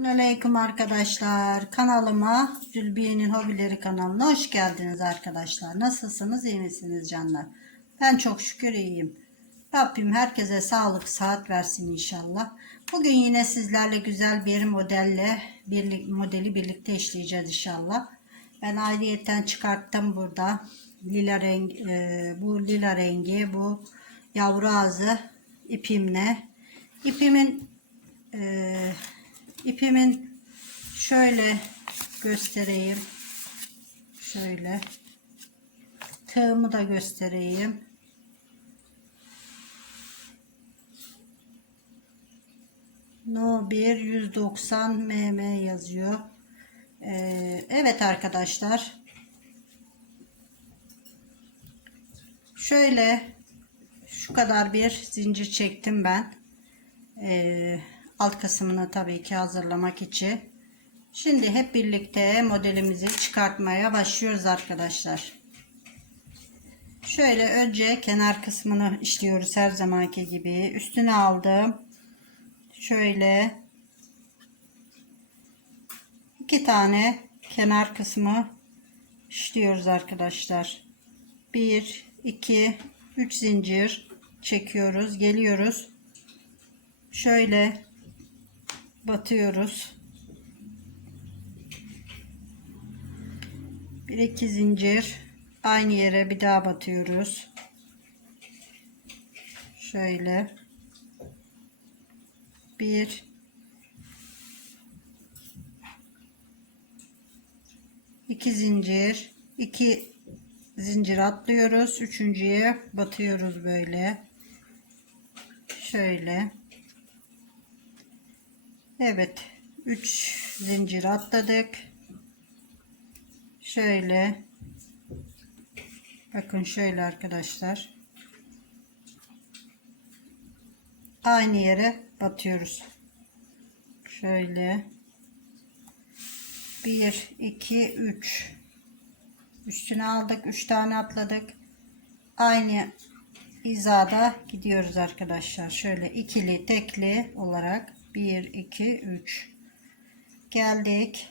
Selamünaleyküm arkadaşlar. Kanalıma Zülbiye'nin Hobileri kanalına hoş geldiniz arkadaşlar. Nasılsınız? iyi misiniz canlar? Ben çok şükür iyiyim. Rabbim herkese sağlık, saat versin inşallah. Bugün yine sizlerle güzel bir modelle birlik, modeli birlikte işleyeceğiz inşallah. Ben ayrıyetten çıkarttım burada. Lila renk, e, bu lila rengi, bu yavru ağzı ipimle. İpimin e, ipimin şöyle göstereyim. Şöyle. Tığımı da göstereyim. No 1 190 mm yazıyor. Ee, evet arkadaşlar. Şöyle şu kadar bir zincir çektim ben. Ee, alt kısmını tabii ki hazırlamak için. Şimdi hep birlikte modelimizi çıkartmaya başlıyoruz arkadaşlar. Şöyle önce kenar kısmını işliyoruz her zamanki gibi. Üstüne aldım. Şöyle iki tane kenar kısmı işliyoruz arkadaşlar. 1 2 3 zincir çekiyoruz. Geliyoruz. Şöyle batıyoruz. Bir iki zincir aynı yere bir daha batıyoruz. Şöyle bir iki zincir iki zincir atlıyoruz. Üçüncüye batıyoruz böyle. Şöyle. Evet. 3 zincir atladık. Şöyle. Bakın şöyle arkadaşlar. Aynı yere batıyoruz. Şöyle. 1 2 3 Üstüne aldık. 3 tane atladık. Aynı hizada gidiyoruz arkadaşlar. Şöyle ikili tekli olarak 1 2 3 geldik.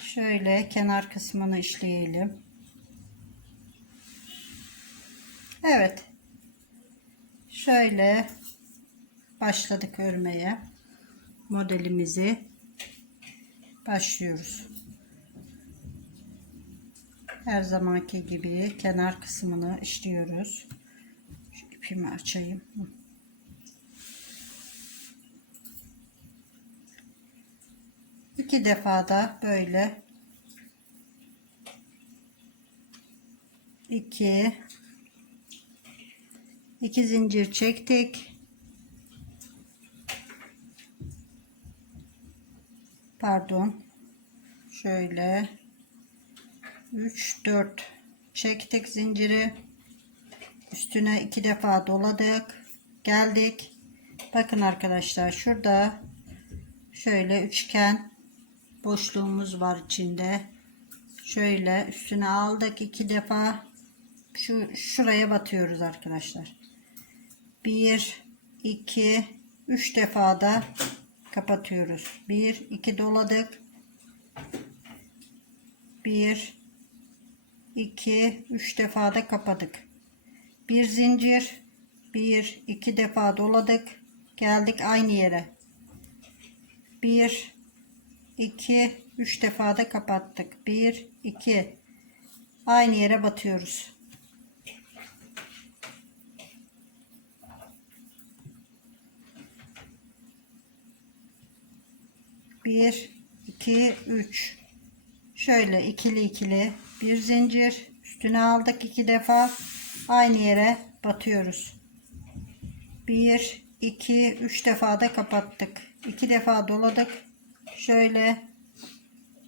Şöyle kenar kısmını işleyelim. Evet. Şöyle başladık örmeye. Modelimizi başlıyoruz. Her zamanki gibi kenar kısmını işliyoruz. Şu ipimi açayım. İki defa da böyle iki iki zincir çektik. Pardon. Şöyle 3 4 çektik zinciri. Üstüne iki defa doladık. Geldik. Bakın arkadaşlar şurada şöyle üçgen boşluğumuz var içinde. Şöyle üstüne aldık iki defa. Şu şuraya batıyoruz arkadaşlar. 1 2 3 defa da kapatıyoruz. 1 2 doladık. 1 2 3 defa da kapadık. Bir zincir 1 2 defa doladık. Geldik aynı yere. 1 2 3 defa da kapattık. 1 2 aynı yere batıyoruz. Bir, iki, üç. Şöyle ikili ikili bir zincir üstüne aldık iki defa aynı yere batıyoruz. Bir, iki, üç defa da kapattık. iki defa doladık. Şöyle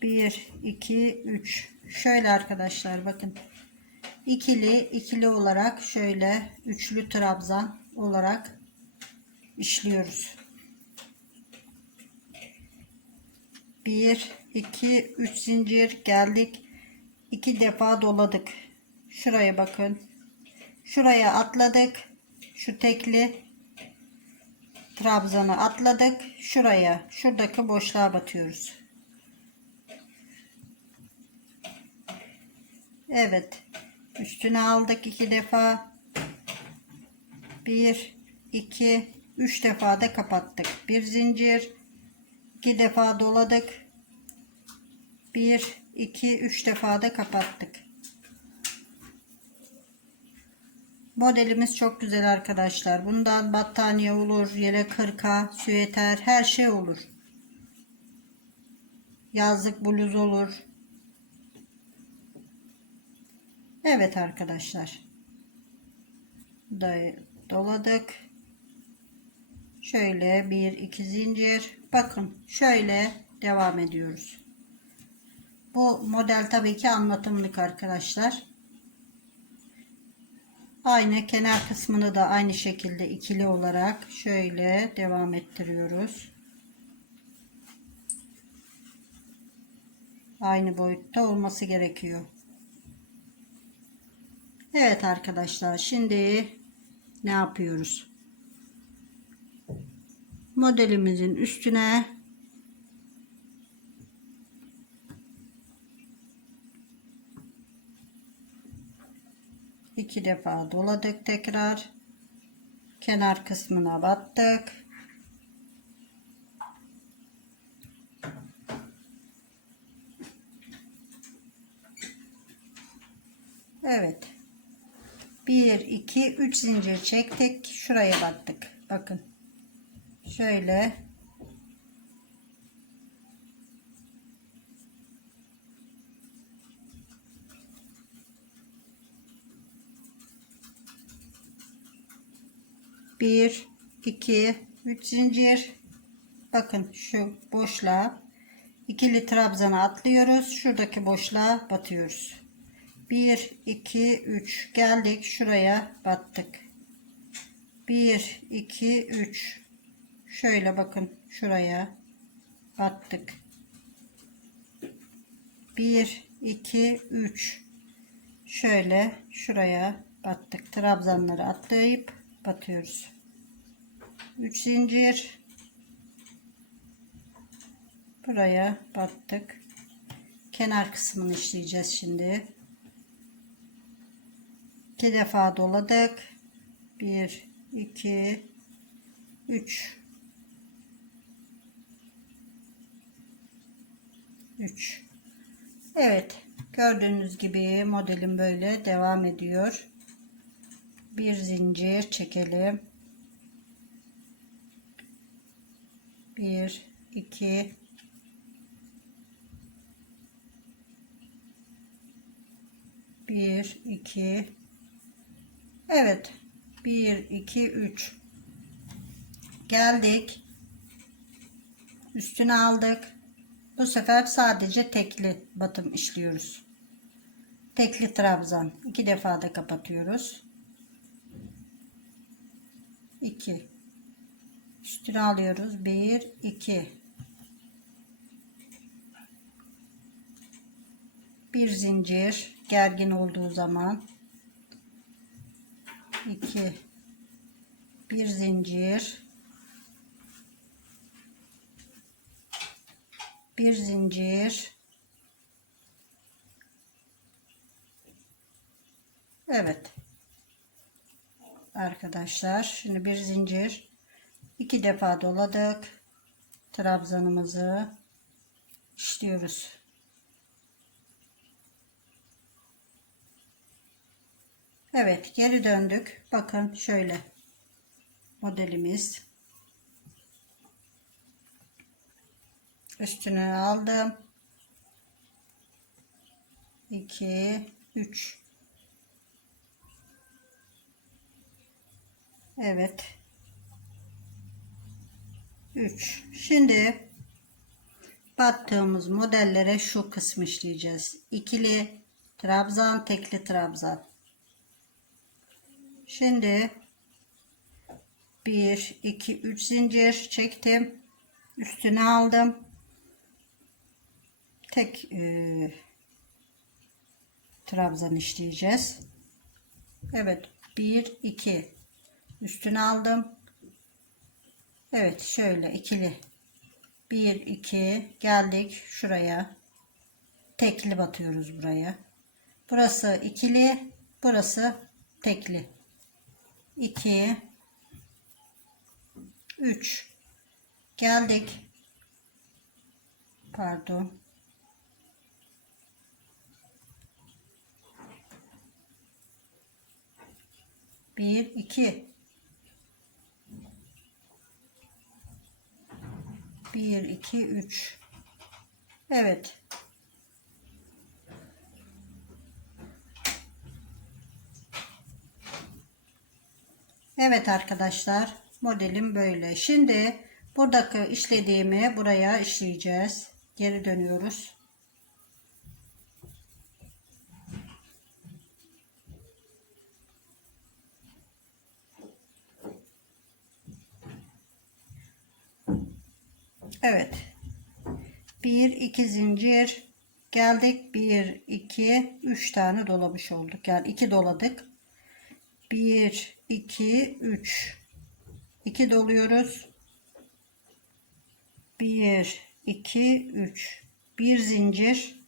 1 2 3 şöyle arkadaşlar bakın. İkili ikili olarak şöyle üçlü trabzan olarak işliyoruz. 1 2 3 zincir geldik. İki defa doladık. Şuraya bakın. Şuraya atladık. Şu tekli trabzanı atladık. Şuraya, şuradaki boşluğa batıyoruz. Evet. Üstüne aldık iki defa. Bir, iki, üç defa da kapattık. Bir zincir. iki defa doladık. Bir, iki, üç defa da kapattık. Modelimiz çok güzel arkadaşlar. Bundan battaniye olur, yere kırka, süeter, her şey olur. Yazlık bluz olur. Evet arkadaşlar. Da- Doladık. Şöyle bir iki zincir. Bakın şöyle devam ediyoruz. Bu model tabii ki anlatımlık arkadaşlar. Aynı kenar kısmını da aynı şekilde ikili olarak şöyle devam ettiriyoruz. Aynı boyutta olması gerekiyor. Evet arkadaşlar şimdi ne yapıyoruz? Modelimizin üstüne iki defa doladık tekrar. Kenar kısmına battık. Evet. 1 2 3 zincir çektik. Şuraya battık. Bakın. Şöyle bir iki üç zincir. Bakın şu boşluğa ikili trabzana atlıyoruz. Şuradaki boşluğa batıyoruz. 1 2 3 geldik. Şuraya battık. 1 2 3 şöyle bakın şuraya battık. 1 2 3 şöyle şuraya battık. Trabzanları atlayıp batıyoruz 3 zincir. Buraya battık. Kenar kısmını işleyeceğiz şimdi. İki defa doladık. 1 2 3 3 Evet gördüğünüz gibi modelim böyle devam ediyor. Bir zincir çekelim 1 2 1 2 Evet. 1 2 3 geldik. Üstüne aldık. Bu sefer sadece tekli batım işliyoruz. Tekli trabzan. İki defa da kapatıyoruz. 2 üstüne alıyoruz. 1 2 bir zincir gergin olduğu zaman. 2 bir zincir. Bir zincir. Evet. Arkadaşlar şimdi bir zincir iki defa doladık. Trabzanımızı işliyoruz. Evet geri döndük. Bakın şöyle. Modelimiz. Üstüne aldım. 2 3 Evet 3 şimdi battığımız modellere şu kısmı işleyeceğiz. İkili trabzan tekli trabzan. Şimdi 1 2 3 zincir çektim. Üstüne aldım. Tek e, trabzan işleyeceğiz. Evet 1 2 üstüne aldım Evet şöyle ikili. 1 2 geldik şuraya. Tekli batıyoruz buraya. Burası ikili, burası tekli. 2 3 geldik. Pardon. Bir, iki. Bir, iki, üç. Evet. Evet arkadaşlar. Modelim böyle. Şimdi buradaki işlediğimi buraya işleyeceğiz. Geri dönüyoruz. Evet. 1 2 zincir geldik. 1 2 3 tane dolamış olduk. Yani 2 doladık. 1 2 3 2 doluyoruz. 1 2 3 bir zincir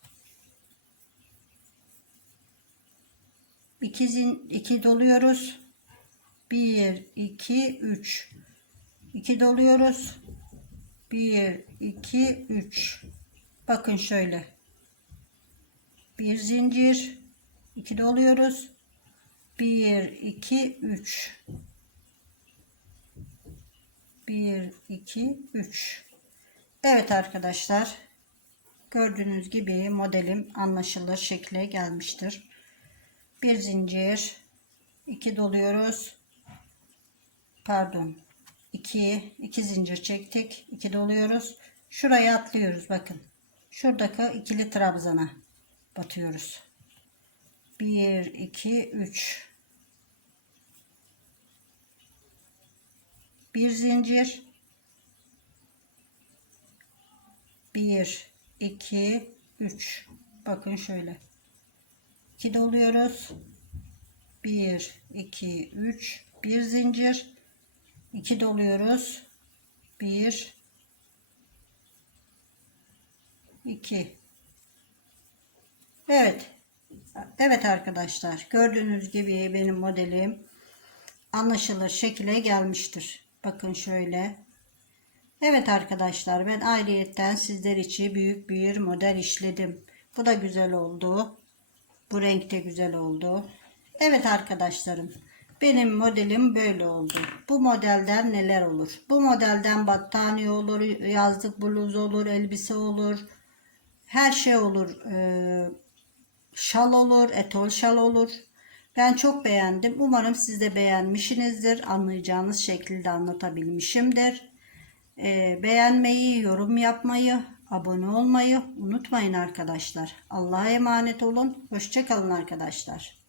2 zin 2 doluyoruz. 1 2 3 2 doluyoruz. 1 2 3 bakın şöyle. Bir zincir. 2 doluyoruz 1 2 3 1 2 3 Evet arkadaşlar. Gördüğünüz gibi modelim anlaşılır şekle gelmiştir. Bir zincir. 2 doluyoruz. Pardon 2 2 zincir çektik 2 doluyoruz. Şuraya atlıyoruz bakın. Şuradaki ikili trabzana batıyoruz. 1 2 3 bir zincir. 1 2 3 bakın şöyle. 2 doluyoruz. 1 2 3 bir zincir 2 doluyoruz. 1 2 Evet. Evet arkadaşlar. Gördüğünüz gibi benim modelim anlaşılır şekilde gelmiştir. Bakın şöyle. Evet arkadaşlar ben ayrıyetten sizler için büyük bir model işledim. Bu da güzel oldu. Bu renk de güzel oldu. Evet arkadaşlarım. Benim modelim böyle oldu. Bu modelden neler olur? Bu modelden battaniye olur, yazlık bluz olur, elbise olur. Her şey olur. Ee, şal olur, etol şal olur. Ben çok beğendim. Umarım siz de beğenmişsinizdir. Anlayacağınız şekilde anlatabilmişimdir. Ee, beğenmeyi, yorum yapmayı, abone olmayı unutmayın arkadaşlar. Allah'a emanet olun. Hoşçakalın arkadaşlar.